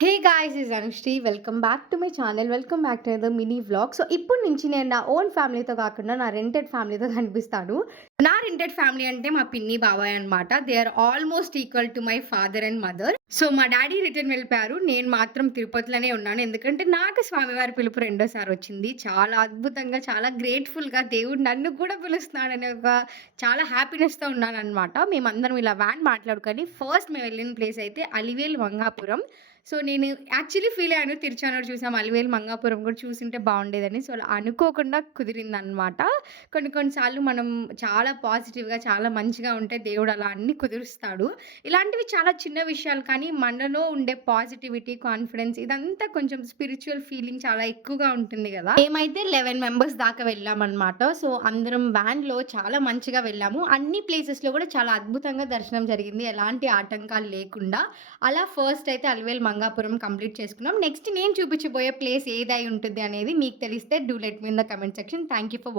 Hey guys! Is Anusri. Welcome back to my channel. Welcome back to another mini vlog. So, ఇప్పటి నుంచి నేను నా own ఫ్యామిలీతో కాకుండా నా రెంటెడ్ ఫ్యామిలీతో కనిపిస్తాను. నా రెంటెడ్ ఫ్యామిలీ అంటే మా పిన్ని, బాబాయ్ అన్నమాట. They are almost equal to my father and mother. So, మా డ్యాడీ రిటర్న్ వెళ్ళిపోయారు. నేను మాత్రం తిరుపతిలోనే ఉన్నాను. ఎందుకంటే నాకు స్వామివారి పిలుపు రెండోసారి వచ్చింది. చాలా అద్భుతంగా, చాలా గ్రేట్‌ఫుల్‌గా దేవుడు నన్ను కూడా పిలుస్తున్నాడనే ఒక చాలా హ్యాపీనెస్‌తో ఉన్నానన్నమాట. మేమందరం ఇలా వ్యాన్ మాట్లాడుకొని ఫస్ట్ మేము వెళ్ళిన ప్లేస్ అయితే అలివేలు మంగాపురం. సో, నేను యాక్చువల్లీ ఫీల్ అయ్యాను. 'తిరుచానూరు' చూసాం. 'అలివేలు మంగాపురం' కూడా చూసుంటే బావుండేదని. సో, అలా అనుకోకుండా కుదిరిందనమాట. కొన్ని కొన్ని సార్లు మనం చాలా పాజిటివ్‌గా, చాలా మంచిగా ఉంటే దేవుడు అలా అన్నీ కుదురుస్తాడు. ఇలాంటివి చాలా చిన్న విషయాలు కానీ మనలో ఉండే పాజిటివిటీ, కాన్ఫిడెన్స్ ఇదంతా కొంచెం స్పిరిచ్యువల్ ఫీలింగ్ చాలా ఎక్కువగా ఉంటుంది గదా! మేమైతే 11 మెంబర్స్ దాకా వెళ్ళామనమాట. సో, అందరం వ్యాన్‌లో చాలా మంచిగా వెళ్ళాము. అన్ని ప్లేసెస్‌లో కూడా చాలా అద్భుతంగా దర్శనం జరిగింది. ఎలాంటి ఆటంకాలు లేకుండా. అలా ఫస్ట్ అయితే అలివేలు మంగాపురం కంప్లీట్ చేసుకున్నాం. నెక్స్ట్ నేను చూపించబోయే ప్లేస్ ఏదై ఉంటది అనేది మీకు తెలిస్తే do let me in the comment section. Thank you for